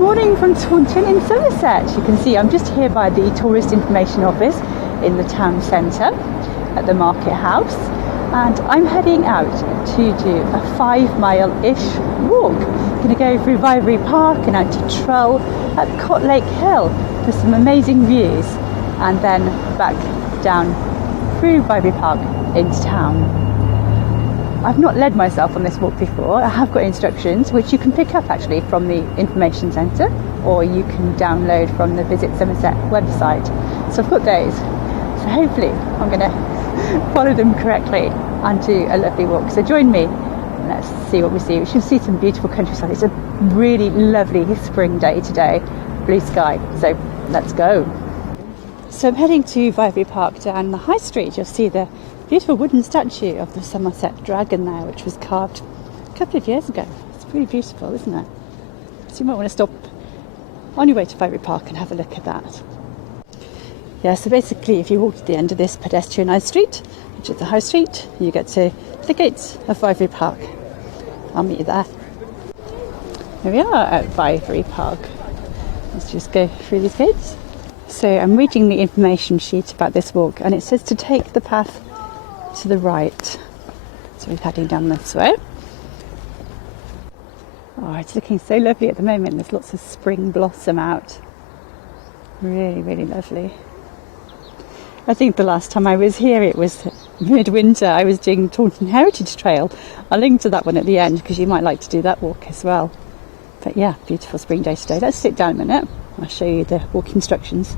morning from Taunton in Somerset. You can see I'm just here by the Tourist Information Office in the town centre at the Market House, and I'm heading out to do a 5-mile-ish walk. I'm going to go through Vivery Park and out to Trull at Cotlake Hill for some amazing views, and then back down through Vivery Park into town. I've not led myself on this walk before. I have got instructions which you can pick up actually from the information centre, or you can download from the Visit Somerset website. So I've got those. So hopefully I'm going to follow them correctly and do a lovely walk. So join me and let's see what we see. We should see some beautiful countryside. It's a really lovely spring day today, blue sky. So let's go. So I'm heading to Vivery Park down the High Street. You'll see the beautiful wooden statue of the Somerset dragon there, which was carved a couple of years ago. It's pretty beautiful, isn't it? So you might want to stop on your way to Vivery Park and have a look at that. Yeah, so basically if you walk to the end of this pedestrianised street, which is the High Street, you get to the gates of Vivery Park. I'll meet you there. Here we are at Vivery Park. Let's just go through these gates. So I'm reading the information sheet about this walk, and it says to take the path to the right. So we're heading down this way. Oh, it's looking so lovely at the moment. There's lots of spring blossom out. Really, really lovely. I think the last time I was here it was midwinter. I was doing Taunton Heritage Trail. I'll link to that one at the end because you might like to do that walk as well. But yeah, beautiful spring day today. Let's sit down a minute. I'll show you the walk instructions.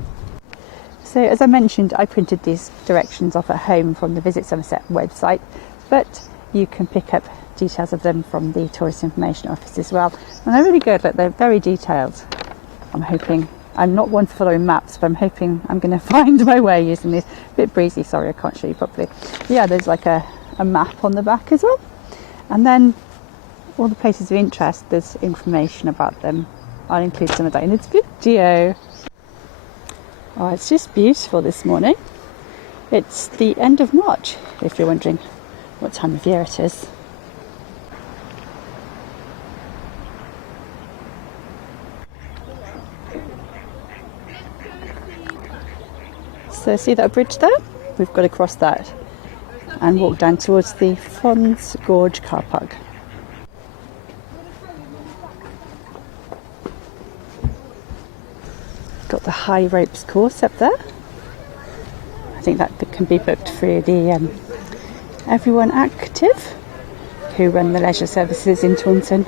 So as I mentioned, I printed these directions off at home from the Visit Somerset website, but you can pick up details of them from the Tourist Information Office as well. And they're really good, like they're very detailed. I'm not one for following maps, but I'm hoping I'm going to find my way using these. A bit breezy, sorry, I can't show you properly. Yeah, there's like a map on the back as well. And then all the places of interest, there's information about them. I'll include some of that in this video. Oh, it's just beautiful this morning. It's the end of March, if you're wondering what time of year it is. So see that bridge there? We've got to cross that and walk down towards the Fons Gorge car park. Got the high ropes course up there. I think that can be booked through the Everyone Active, who run the leisure services in Taunton.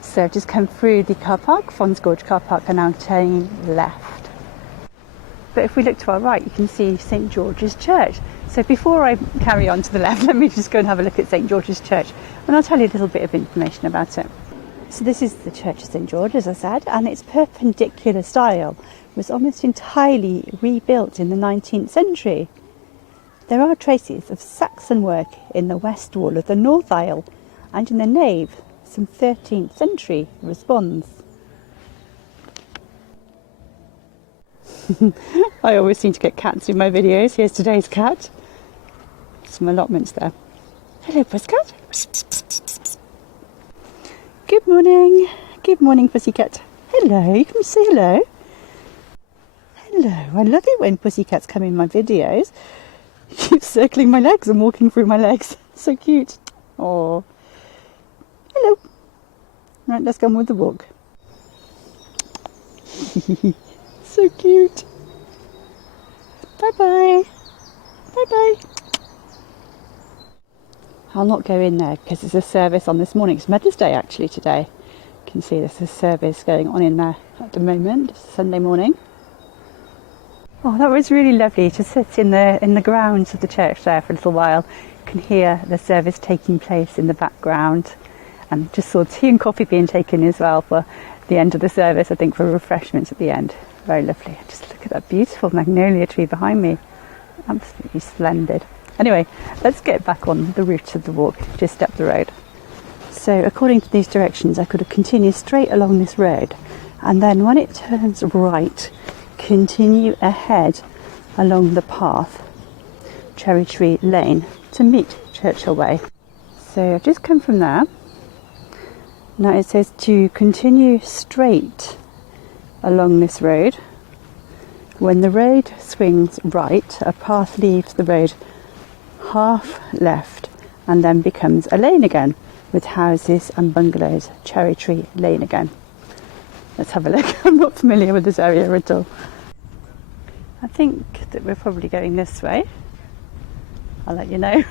So I've just come through the car park, Fons Gorge car park, and now turning left. But if we look to our right, you can see St George's Church. So before I carry on to the left, let me just go and have a look at St George's Church, and I'll tell you a little bit of information about it. So this is the Church of St George, as I said, and its perpendicular style was almost entirely rebuilt in the 19th century. There are traces of Saxon work in the west wall of the north aisle, and in the nave some 13th century response. I always seem to get cats in my videos. Here's today's cat. Some allotments there. Hello, Pussycat. Good morning. Good morning, Pussycat. Hello, you can say hello. Hello. I love it when pussycats come in my videos. Keep circling my legs and walking through my legs. So cute. Oh. Hello. Right, let's go on with the walk. So cute. Bye-bye. Bye-bye. I'll not go in there because there's a service on this morning. It's Mother's Day actually today. You can see there's a service going on in there at the moment. It's Sunday morning. Oh, that was really lovely to sit in the grounds of the church there for a little while. You can hear the service taking place in the background, and just saw tea and coffee being taken as well for the end of the service, I think, for refreshments at the end. Very lovely. Just look at that beautiful magnolia tree behind me. Absolutely splendid. Anyway, let's get back on the route of the walk, just up the road. So according to these directions, I could have continued straight along this road, and then when it turns right, continue ahead along the path, Cherry Tree Lane, to meet Churchill Way. So I've just come from there, Now it says to continue straight along this road. When the road swings right, a path leaves the road half left and then becomes a lane again with houses and bungalows. Cherry Tree Lane again. Let's have a look. I'm not familiar with this area at all. I think that we're probably going this way. I'll let you know.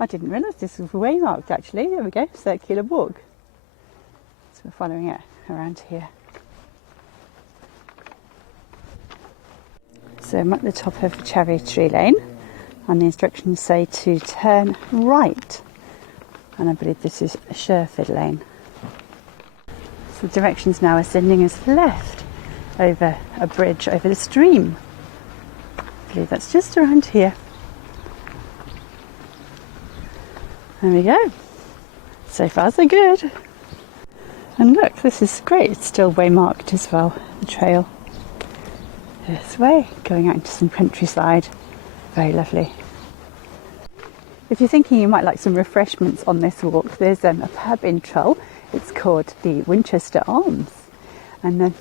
I didn't realise this was waymarked actually. There we go, circular walk. So we're following it around here. So I'm at the top of Cherry Tree Lane and the instructions say to turn right. And I believe this is Sherford Lane. So the directions now are sending us left over a bridge over the stream. I believe that's just around here. There we go. So far so good. And look, this is great. It's still waymarked as well, the trail. This way, going out into some countryside. Very lovely. If you're thinking you might like some refreshments on this walk, there's a pub in Trull. It's called the Winchester Arms. And then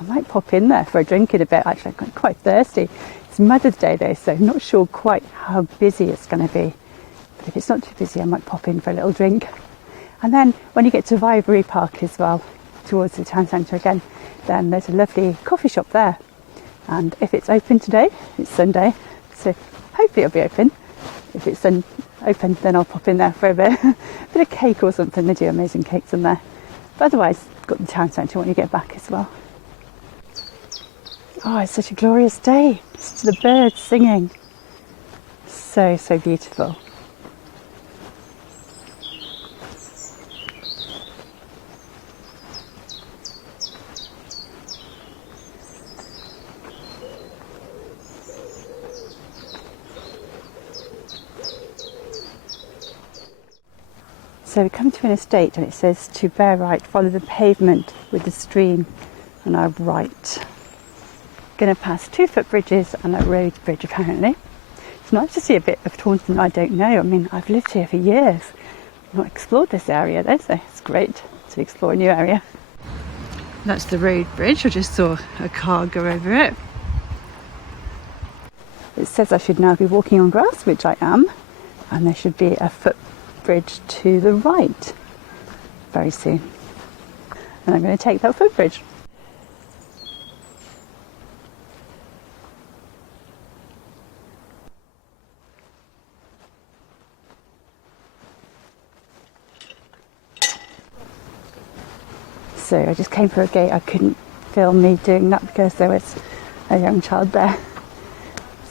I might pop in there for a drink in a bit. Actually, I'm quite thirsty. It's Mother's Day though, so I'm not sure quite how busy it's going to be. But if it's not too busy, I might pop in for a little drink. And then when you get to Vivery Park as well, towards the town centre again, then there's a lovely coffee shop there. And if it's open today, it's Sunday, so hopefully it'll be open. If it's open, then I'll pop in there for a bit of cake or something. They do amazing cakes in there. But otherwise, got the town centre when you get back as well. Oh, it's such a glorious day. Listen to the birds singing. So, so beautiful. So we come to an estate and it says to bear right, follow the pavement with the stream on our right. Going to pass 2 footbridges and a road bridge apparently. It's nice to see a bit of Taunton I don't know. I mean, I've lived here for years. I've not explored this area though, so it's great to explore a new area. That's the road bridge. I just saw a car go over it. It says I should now be walking on grass, which I am, and there should be a footbridge to the right very soon. And I'm going to take that footbridge. So I just came through a gate. I couldn't film me doing that because there was a young child there.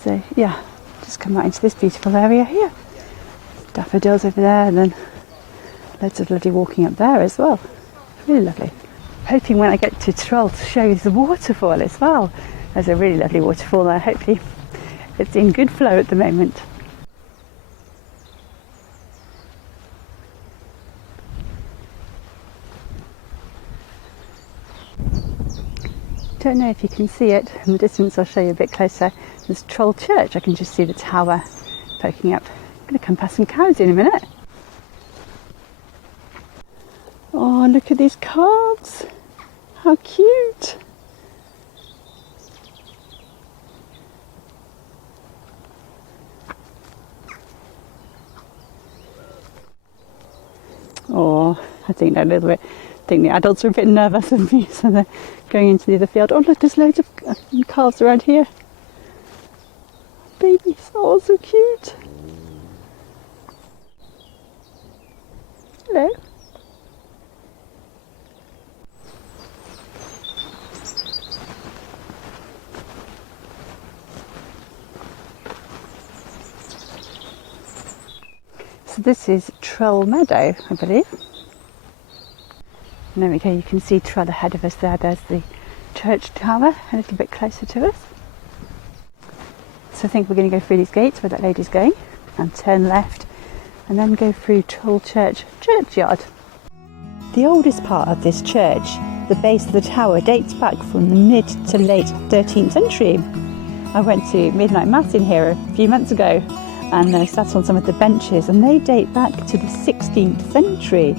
So yeah, just come out into this beautiful area here. Daffodils over there, and then loads of lovely walking up there as well. Really lovely. Hoping when I get to Trull to show you the waterfall as well. There's a really lovely waterfall there. Hopefully it's in good flow at the moment. Don't know if you can see it in the distance. I'll show you a bit closer. There's Trull Church. I can just see the tower poking up. I'm going to come past some cows in a minute. Oh, look at these calves. How cute. Oh, I think they're a little bit. I think the adults are a bit nervous of me, so they're going into the other field. Oh, look, there's loads of calves around here. Babies, oh, so cute. Hello. So this is Trull Meadow, I believe. And there we go, you can see Trull ahead of us there. There's the church tower a little bit closer to us. So I think we're going to go through these gates where that lady's going and turn left and then go through Trull Church churchyard. The oldest part of this church, the base of the tower, dates back from the mid to late 13th century. I went to midnight mass in here a few months ago and they're sat on some of the benches, and they date back to the 16th century.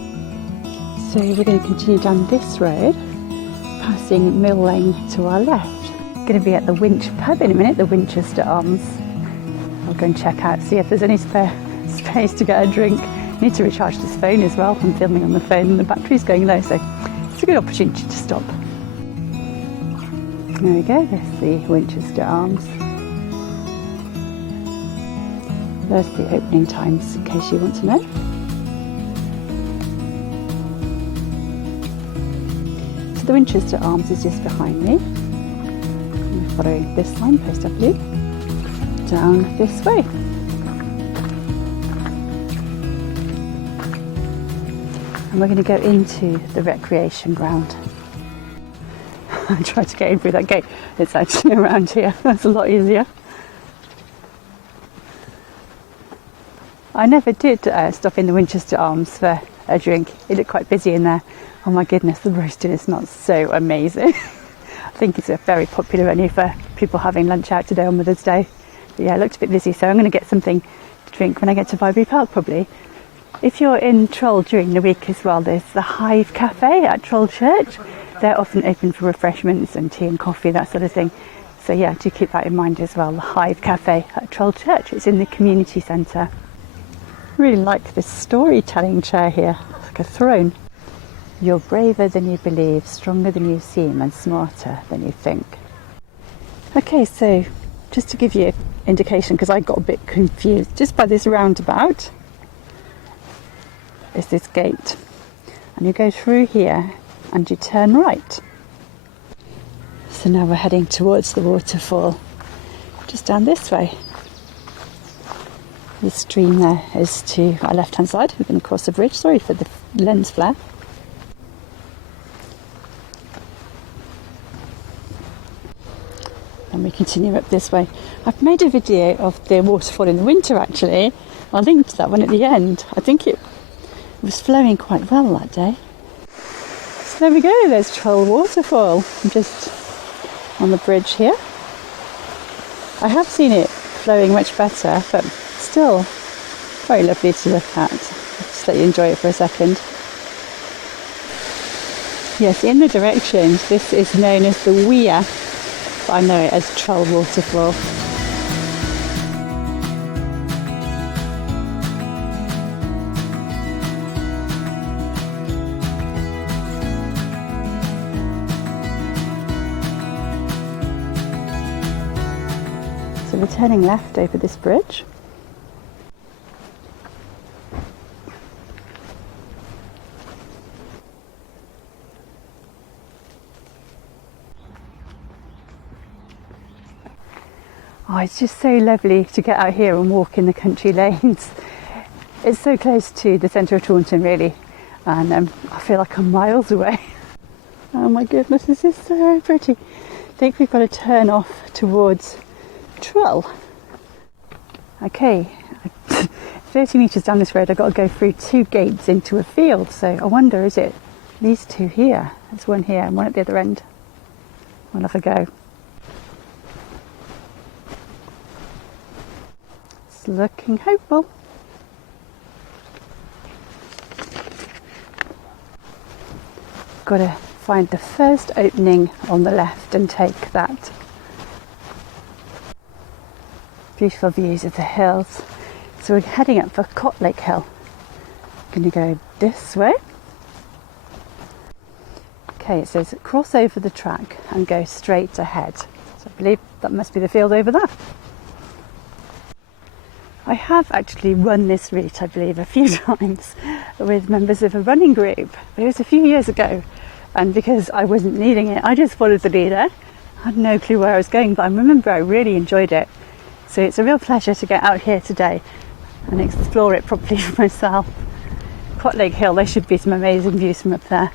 So we're going to continue down this road, passing Mill Lane to our left. Going to be at the Winch pub in a minute, the Winchester Arms. I'll go and check out, see if there's any spare space to get a drink. Need to recharge this phone as well. I'm filming on the phone and the battery's going low, so it's a good opportunity to stop. There we go, there's the Winchester Arms. There's the opening times in case you want to know. So the Winchester Arms is just behind me. I'm following this signpost, I believe, down this way. And we're going to go into the recreation ground. I tried to get in through that gate. It's actually around here. That's a lot easier. I never did stop in the Winchester Arms for a drink. It looked quite busy in there. Oh my goodness, the roasting is not so amazing. I think it's a very popular venue for people having lunch out today on Mother's Day. But yeah, it looked a bit busy, so I'm going to get something to drink when I get to Vibury Park probably. If you're in Troll during the week as well, there's the Hive Cafe at Troll Church. They're often open for refreshments and tea and coffee, that sort of thing. So yeah, do keep that in mind as well, the Hive Cafe at Troll Church. It's in the community centre. I really like this storytelling chair here. It's like a throne. You're braver than you believe, stronger than you seem, and smarter than you think. Okay, so just to give you an indication, because I got a bit confused, just by this roundabout is this gate. And you go through here and you turn right. So now we're heading towards the waterfall, just down this way. The stream there is to our left hand side. We're going to cross the bridge, sorry for the lens flare. And we continue up this way. I've made a video of the waterfall in the winter actually. I'll link to that one at the end. I think it was flowing quite well that day. So there we go, there's Troll Waterfall. I'm just on the bridge here. I have seen it flowing much better, but still very lovely to look at. I'll just let you enjoy it for a second. Yes, in the directions, this is known as the Weir, but I know it as Troll Waterfall. So we're turning left over this bridge. Oh, it's just so lovely to get out here and walk in the country lanes. It's so close to the centre of Taunton really, and I feel like I'm miles away. Oh my goodness, this is so pretty. I think we've got to turn off towards Troll. Okay, 30 metres down this road I've got to go through two gates into a field, so I wonder, is it these two here? There's one here and one at the other end. We'll have a go. It's looking hopeful. Got to find the first opening on the left and take that. Beautiful views of the hills. So we're heading up for Cotlake Hill. Going to go this way. Okay, it says cross over the track and go straight ahead. So I believe that must be the field over there. I have actually run this route, I believe, a few times with members of a running group, but it was a few years ago, and because I wasn't needing it, I just followed the leader. I had no clue where I was going, but I remember I really enjoyed it. So it's a real pleasure to get out here today and explore it properly for myself. Cotlake Hill, there should be some amazing views from up there.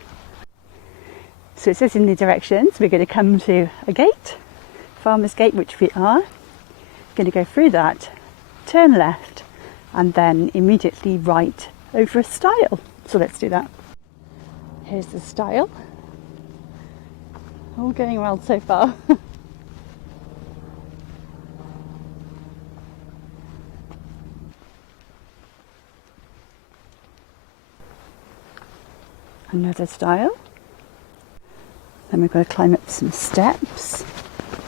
So it says in the directions we're going to come to a gate, Farmer's Gate, which we are. Going to go through that, turn left, and then immediately right over a stile. So let's do that. Here's the stile. All going well so far. Another stile. Then we've got to climb up some steps.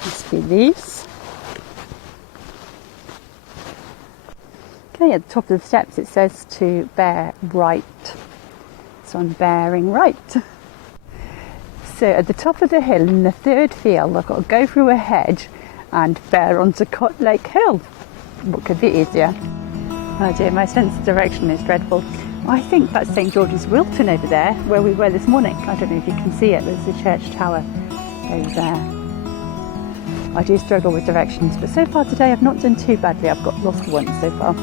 Must be these. Okay, at the top of the steps it says to bear right. So I'm bearing right. So at the top of the hill in the third field I've got to go through a hedge and bear onto Cotlake Hill. What could be easier? Oh dear, my sense of direction is dreadful. I think that's St George's Wilton over there, where we were this morning. I don't know if you can see it, there's the church tower over there. I do struggle with directions, but so far today I've not done too badly. I've got lost once so far.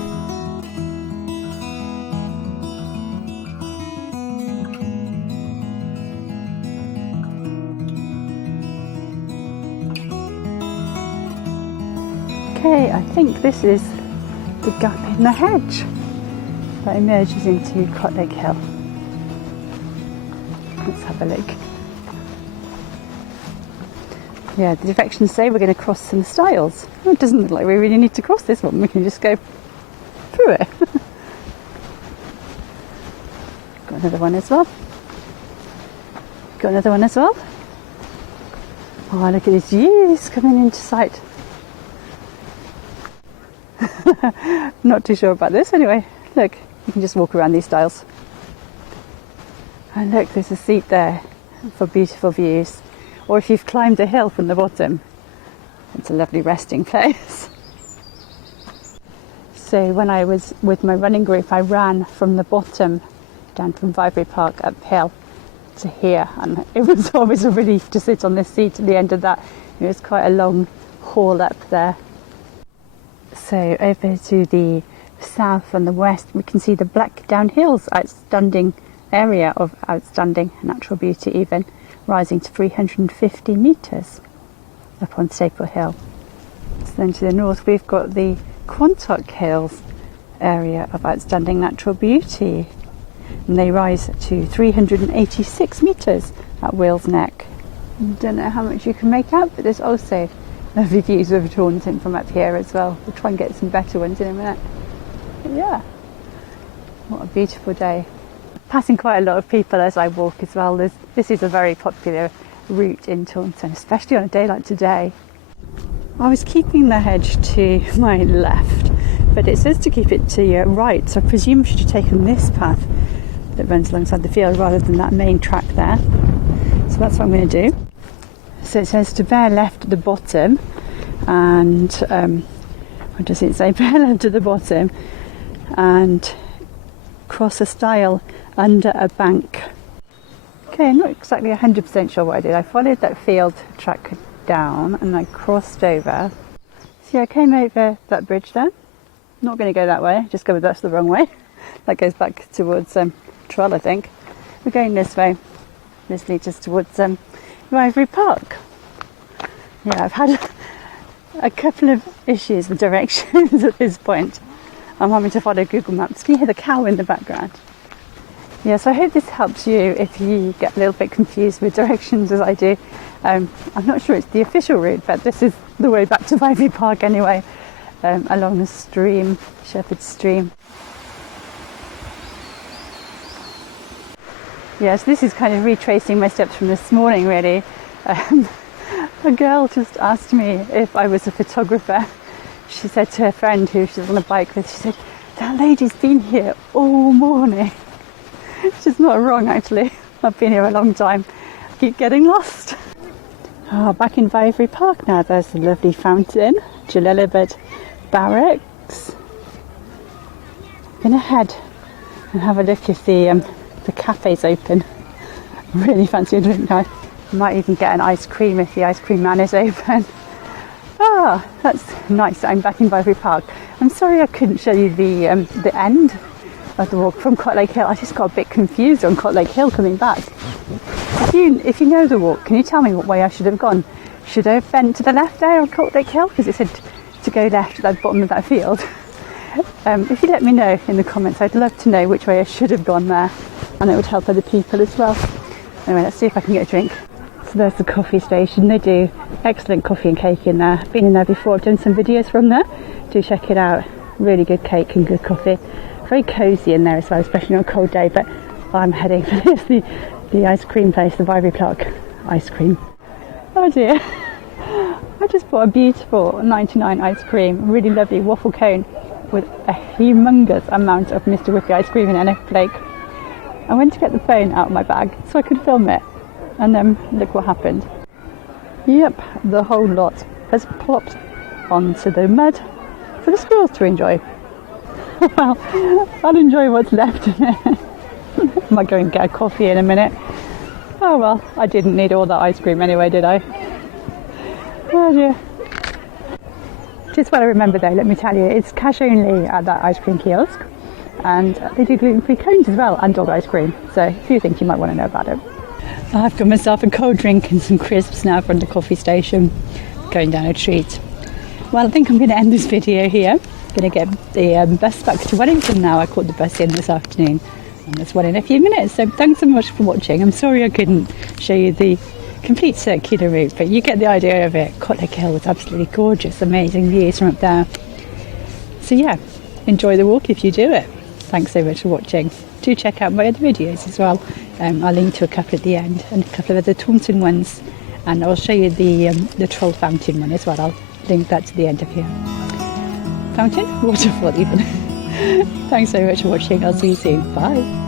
Okay, I think this is the gap in the hedge that emerges into Cotlake Hill. Let's have a look. Yeah, the directions say we're going to cross some stiles. Oh, it doesn't look like we really need to cross this one, we can just go through it. Got another one as well. Got another one as well. Oh, look at these views coming into sight. Not too sure about this anyway. Look, you can just walk around these stiles. And look, there's a seat there for beautiful views. Or if you've climbed a hill from the bottom, it's a lovely resting place. So when I was with my running group, I ran from the bottom down from Vivary Park uphill to here, and it was always a relief to sit on this seat at the end of that. It was quite a long haul up there. So over to the south and the west we can see the Blackdown Hills, outstanding area of outstanding natural beauty, even rising to 350 metres up on Staple Hill. So then to the north we've got the Quantock Hills, area of outstanding natural beauty, and they rise to 386 metres at Wales Neck. Don't know how much you can make out, but there's also lovely views of Taunton from up here as well. We'll try and get some better ones in a minute. But yeah, what a beautiful day. Passing quite a lot of people as I walk as well. This is a very popular route in Taunton, especially on a day like today. I was keeping the hedge to my left, but it says to keep it to your right, so I presume I should have taken this path that runs alongside the field rather than that main track there. So that's what I'm going to do. So it says to bear left at the bottom, and what does it say? Bear left at the bottom and cross a stile under a bank. Okay, I'm not exactly 100% sure what I did. I followed that field track down and I crossed over. See, I came over that bridge there. Not going to go that way, just go, that's the wrong way. That goes back towards Troll, I think. We're going this way. This leads us towards Vivary Park. Yeah, I've had a couple of issues with directions at this point. I'm having to follow Google Maps. Can you hear the cow in the background? Yeah, so I hope this helps you if you get a little bit confused with directions as I do. I'm not sure it's the official route, but this is the way back to Vivary Park anyway, along the stream, Shepherd's Stream. Yeah, so this is kind of retracing my steps from this morning, really. A girl just asked me if I was a photographer. She said to her friend who she was on a bike with, she said, "That lady's been here all morning." She's not wrong, actually. I've been here a long time. I keep getting lost. Oh, back in Vivary Park now. There's a lovely fountain, Jalilabad Barracks. I'm going to head and have a look if the cafe's open. Really fancy a drink now. I might even get an ice cream if the ice cream man is open. Ah, that's nice. I'm back in Vivary Park. I'm sorry I couldn't show you the end of the walk from Cotlake Hill. I just got a bit confused on Cotlake Hill coming back. If you know the walk, can you tell me what way I should have gone? Should I have bent to the left there on Cotlake Hill? Because it said to go left at the bottom of that field. If you let me know in the comments, I'd love to know which way I should have gone there, and it would help other people as well. Anyway, let's see if I can get a drink. So there's the coffee station. They do excellent coffee and cake in there. I've been in there before. I've done some videos from there. Do check it out. Really good cake and good coffee. Very cosy in there as well, especially on a cold day. But I'm heading for this. the ice cream place, the Ivory Clock ice cream. Oh dear. I just bought a beautiful 99 ice cream, really lovely waffle cone with a humongous amount of Mr. Whippy ice cream in a flake. I went to get the phone out of my bag so I could film it, and then look what happened. Yep, the whole lot has plopped onto the mud for the squirrels to enjoy. Well, I'll enjoy what's left of it. I might go and get a coffee in a minute. Oh well, I didn't need all that ice cream anyway, did I? Oh dear. Just what I remember though, let me tell you, it's cash only at that ice cream kiosk, and they do gluten-free cones as well, and dog ice cream, so a few things you might want to know about it. I've got myself a cold drink and some crisps now from the coffee station, going down a treat. Well, I think I'm going to end this video here. I'm going to get the bus back to Wellington now. I caught the bus in this afternoon, and there's one in a few minutes, so thanks so much for watching. I'm sorry I couldn't show you the complete circular route, but you get the idea of it. Cotlake Hill is absolutely gorgeous, amazing views from up there. So yeah, enjoy the walk if you do it. Thanks so much for watching. Do check out my other videos as well. I'll link to a couple at the end and a couple of other Taunton ones, and I'll show you the troll fountain one as well. I'll link that to the end of here. Fountain? Waterfall even. Thanks so much for watching. I'll see you soon. Bye.